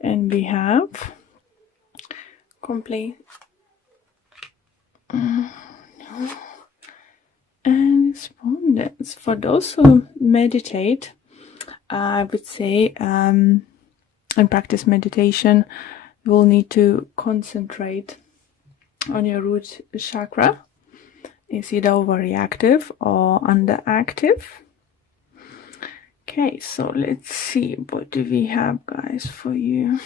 And we have complete and respondents. For those who meditate, I would say, and practice meditation, you will need to concentrate on your root chakra. Is either overreactive or underactive. Okay, so let's see, what do we have, guys, for you?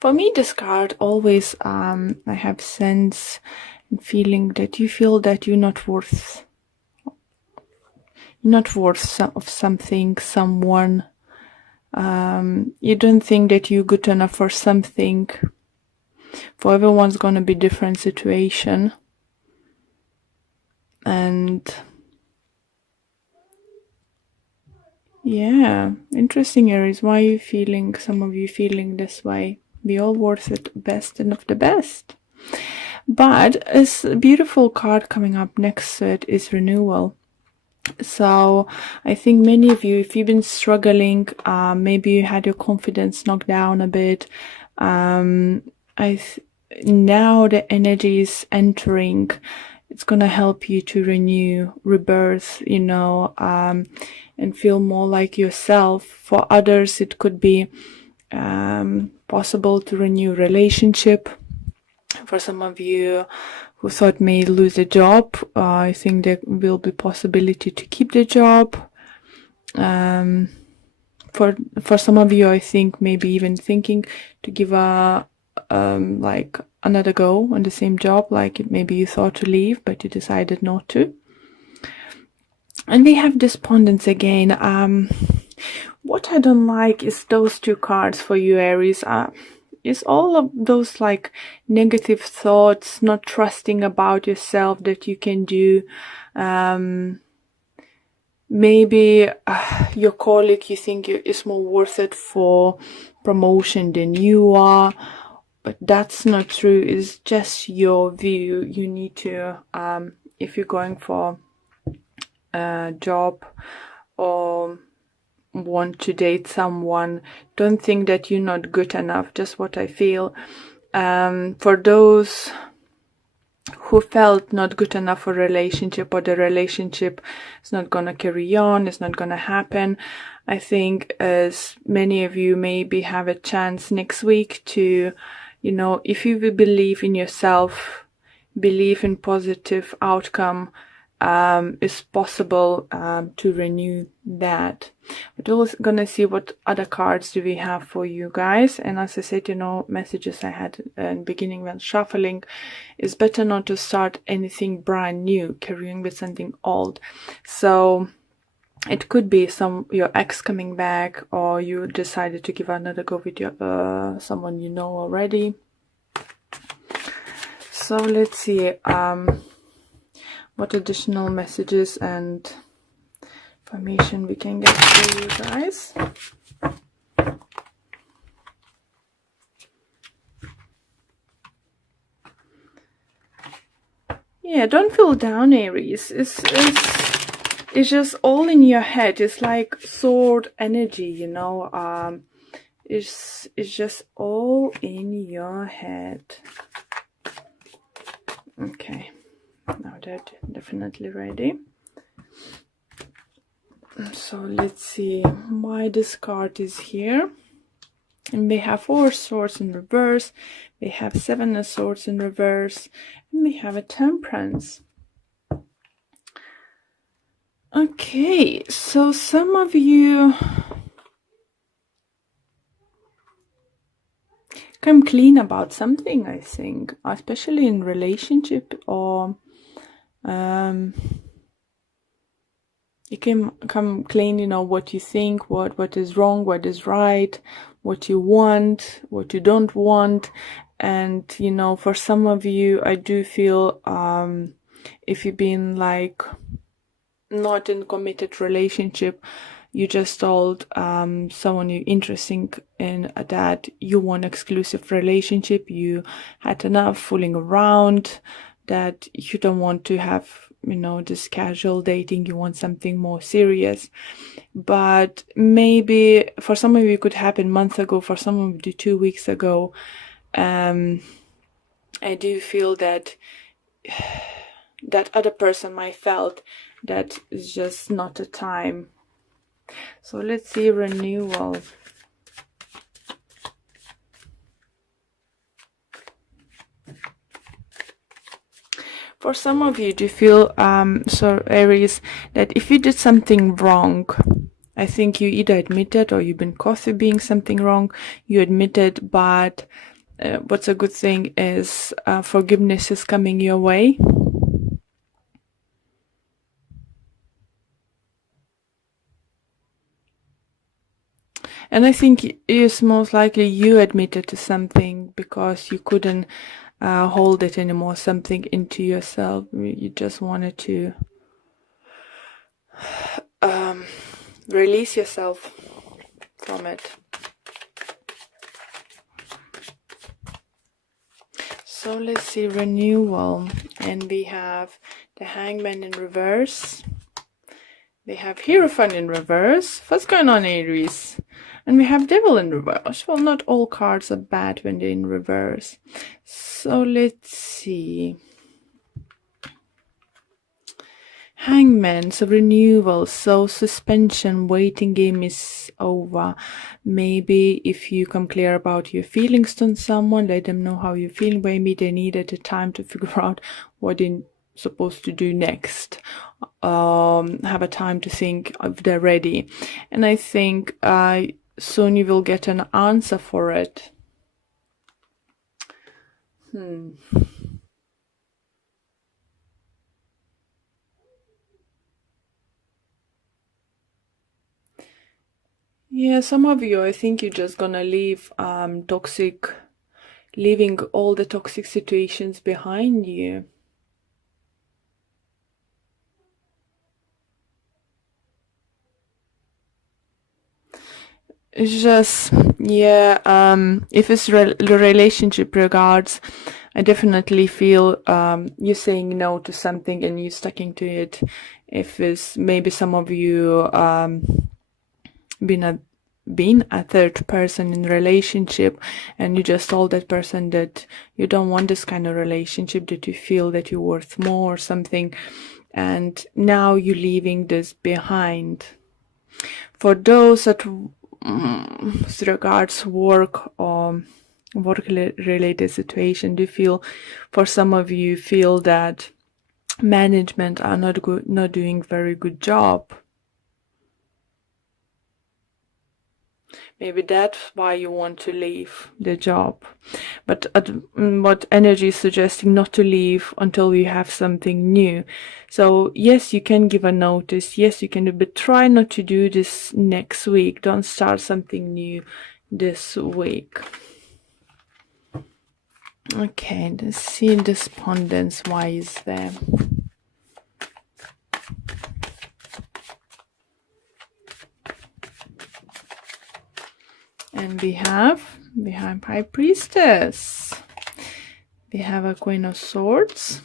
For me, this card always, I have sense and feeling that you feel that you're not worth of something, someone. You don't think that you're good enough for something. For everyone's gonna be different situation. And yeah, interesting, Aries. Why are you feeling, some of you feeling this way? We all worth it, best and of the best. But a beautiful card coming up next to it is renewal. So I think many of you, if you've been struggling, maybe you had your confidence knocked down a bit. Now the energy is entering. It's going to help you to renew, rebirth, and feel more like yourself. For others, it could be possible to renew relationship. For some of you who thought may lose a job, I think there will be possibility to keep the job. For some of you, I think maybe even thinking to give like another go on the same job, like maybe you thought to leave but you decided not to. And we have despondence again. What I don't like is those two cards for you, Aries. Is all of those like negative thoughts, not trusting about yourself that you can do. Maybe your colleague, you think is more worth it for promotion than you are, but that's not true. It's just your view. You need to, if you're going for a job or want to date someone, don't think that you're not good enough. Just what I feel. For those who felt not good enough for a relationship, or the relationship is not gonna carry on, it's not gonna happen, I think as many of you maybe have a chance next week to, if you will believe in yourself, believe in positive outcome, is possible to renew that. But we're gonna see what other cards do we have for you guys. And as I said, messages I had in the beginning when shuffling, is better not to start anything brand new, carrying with something old. So it could be your ex coming back, or you decided to give another go with your someone you know already. So let's see what additional messages and information we can get for you guys. Yeah, don't feel down, Aries. It's just all in your head. It's like sword energy, It's just all in your head. Okay. Now they're definitely ready. So let's see why this card is here. And we have 4 swords in reverse. We have 7 of swords in reverse. And we have a temperance. Okay, so some of you come clean about something, I think, especially in relationship, or you can come clean, what you think, what is wrong, what is right, what you want, what you don't want. And, for some of you, I do feel, if you've been like not in committed relationship, you just told someone you're interested in that you want exclusive relationship, you had enough fooling around, that you don't want to have just casual dating, you want something more serious. But maybe for some of you it could happen months ago, for some of you 2 weeks ago. I do feel that that other person might felt that it's just not a time. So let's see renewal. For some of you, do you feel, Aries, that if you did something wrong, I think you either admitted or you've been caught for being something wrong, you admitted, but what's a good thing is forgiveness is coming your way. And I think it's most likely you admitted to something because you couldn't hold it anymore, something into yourself. You just wanted to release yourself from it. So let's see renewal. And we have the Hangman in reverse. We have Hierophant in reverse. What's going on, Aries? And we have Devil in reverse. Well, not all cards are bad when they're in reverse. So let's see. Hangman, so renewal, so suspension, waiting game is over. Maybe if you come clear about your feelings to someone, let them know how you feel. Maybe they needed a time to figure out what they're supposed to do next. Have a time to think if they're ready. And I think soon you will get an answer for it. Yeah, some of you, I think you're just gonna leave leaving all the toxic situations behind you. It's just, yeah, if it's relationship regards, I definitely feel you're saying no to something and you're sticking to it. If it's maybe some of you been a third person in relationship and you just told that person that you don't want this kind of relationship, that you feel that you're worth more or something, and now you're leaving this behind. For those that regards work or work related situation, do you feel, for some of you feel that management are not doing very good job? Maybe that's why you want to leave the job. But what energy is suggesting, not to leave until you have something new. So yes, you can give a notice. Yes, you can do, but try not to do this next week. Don't start something new this week. Okay, let's see despondence. Why is there? And we have High Priestess. We have a Queen of Swords.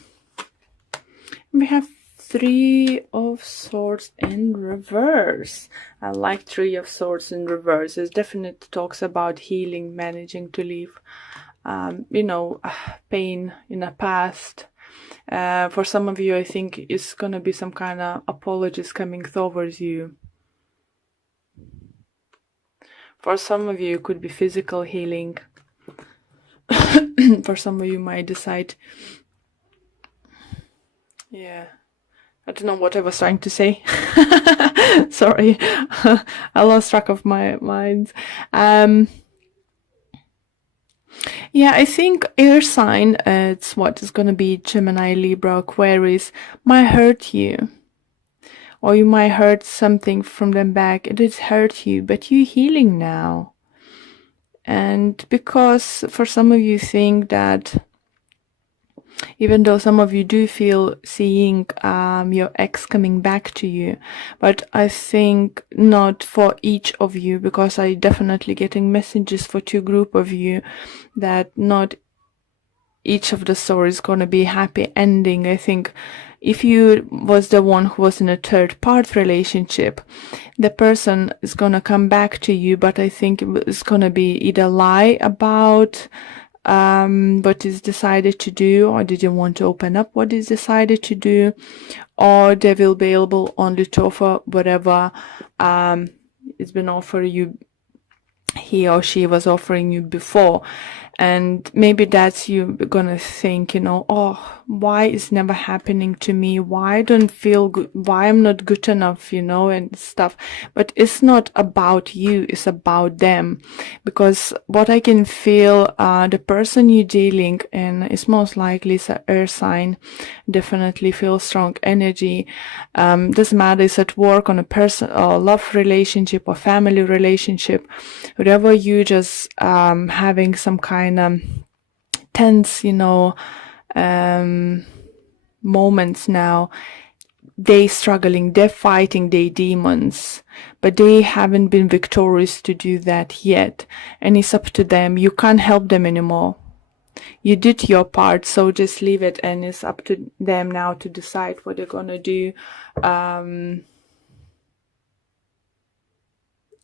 We have Three of Swords in reverse. I like Three of Swords in reverse. It definitely talks about healing, managing to leave, pain in the past. For some of you, I think it's going to be some kind of apologies coming towards you. For some of you, it could be physical healing. For some of you, might decide. Yeah. I don't know what I was trying to say. Sorry. I lost track of my mind. Yeah, I think air sign, it's what is going to be Gemini, Libra, Aquarius, might hurt you. Or you might hurt something from them back. It did hurt you, but you're healing now. And because for some of you think that, even though some of you do feel seeing your ex coming back to you, but I think not for each of you, because I definitely getting messages for two group of you that not each of the stories going to be happy ending. I think if you was the one who was in a third part relationship, the person is going to come back to you, but I think it's going to be either lie about what is decided to do, or didn't want to open up what is decided to do, or they will be able only to offer whatever it's been offered you, he or she was offering you before. And maybe that's you gonna think, you know, oh, why is never happening to me? Why I don't feel good? Why I'm not good enough, you know, and stuff. But it's not about you, it's about them. Because what I can feel, the person you're dealing in is most likely it's an air sign, definitely feel strong energy. Doesn't matter, it's at work, on a person or love relationship or family relationship, whatever you just having some kind of tense, you know, moments now. They struggling, they're fighting their demons, but they haven't been victorious to do that yet. And it's up to them. You can't help them anymore. You did your part, so just leave it, and it's up to them now to decide what they're gonna do.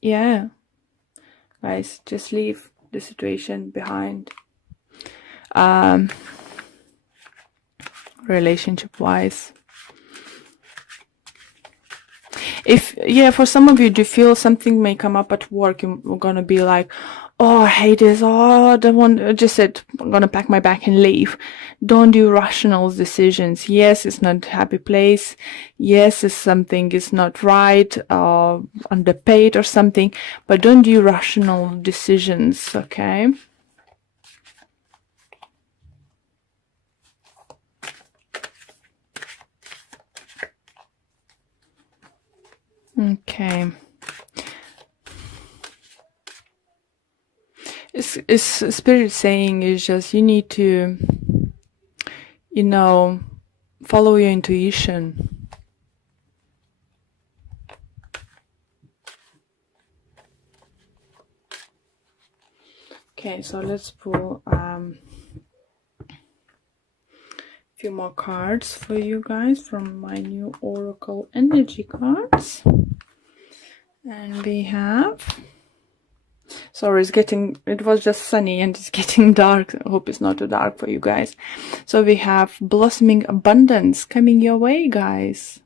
Yeah, guys, just leave the situation behind. Relationship wise, if for some of you, do feel something may come up at work, you're gonna be like, oh, I hate this, oh, I don't want, just said, I'm gonna pack my bag and leave. Don't do rational decisions. Yes, it's not a happy place. Yes, it's something is not right, underpaid or something, but don't do rational decisions, okay? Okay. It's spirit saying is just you need to, you know, follow your intuition. Okay, so let's pull a few more cards for you guys from my new Oracle energy cards. And we have, sorry, it was just sunny and it's getting dark. I hope it's not too dark for you guys. So we have blossoming abundance coming your way, guys.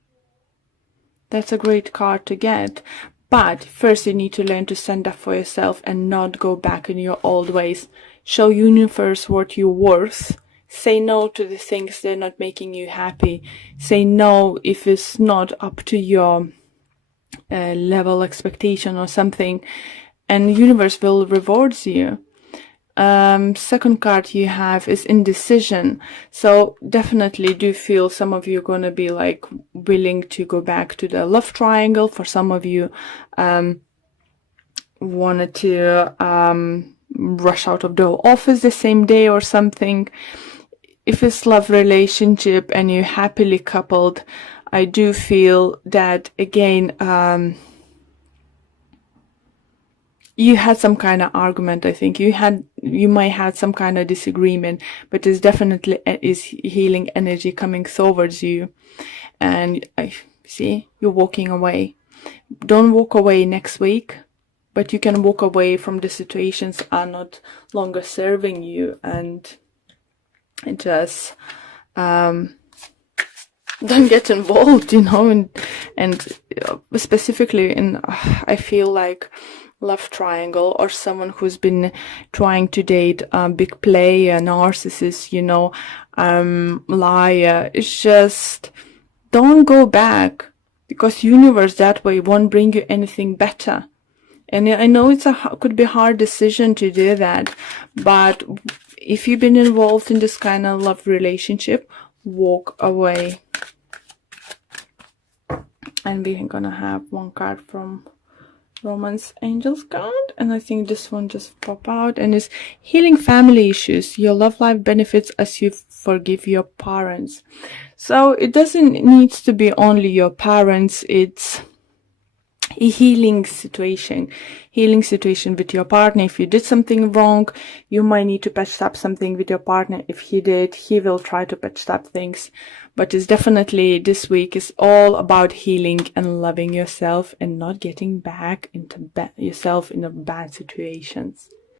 That's a great card to get. But first you need to learn to stand up for yourself and not go back in your old ways. Show universe what you're worth. Say no to the things that are not making you happy. Say no if it's not up to your level expectation or something. And universe will reward you. Second card you have is indecision. So definitely do feel some of you are going to be like willing to go back to the love triangle. For some of you wanted to rush out of the office the same day or something. If it's love relationship and you're happily coupled, I do feel that again you had some kind of argument. I think you might have some kind of disagreement, but there's definitely is healing energy coming towards you. And I see you're walking away. Don't walk away next week, but you can walk away from the situations are not longer serving you, and just don't get involved, you know, and specifically in I feel like love triangle, or someone who's been trying to date a big player, narcissist, you know, liar. It's just don't go back, because universe that way won't bring you anything better. And I know could be a hard decision to do that, but if you've been involved in this kind of love relationship, walk away. And we're gonna have one card from Romance Angels card, and I think this one just pop out, and it's healing family issues. Your love life benefits as you forgive your parents. So it doesn't need to be only your parents. It's a healing situation with your partner. If you did something wrong, you might need to patch up something with your partner. If he did, he will try to patch up things. But it's definitely, this week is all about healing and loving yourself and not getting back into yourself in bad situations.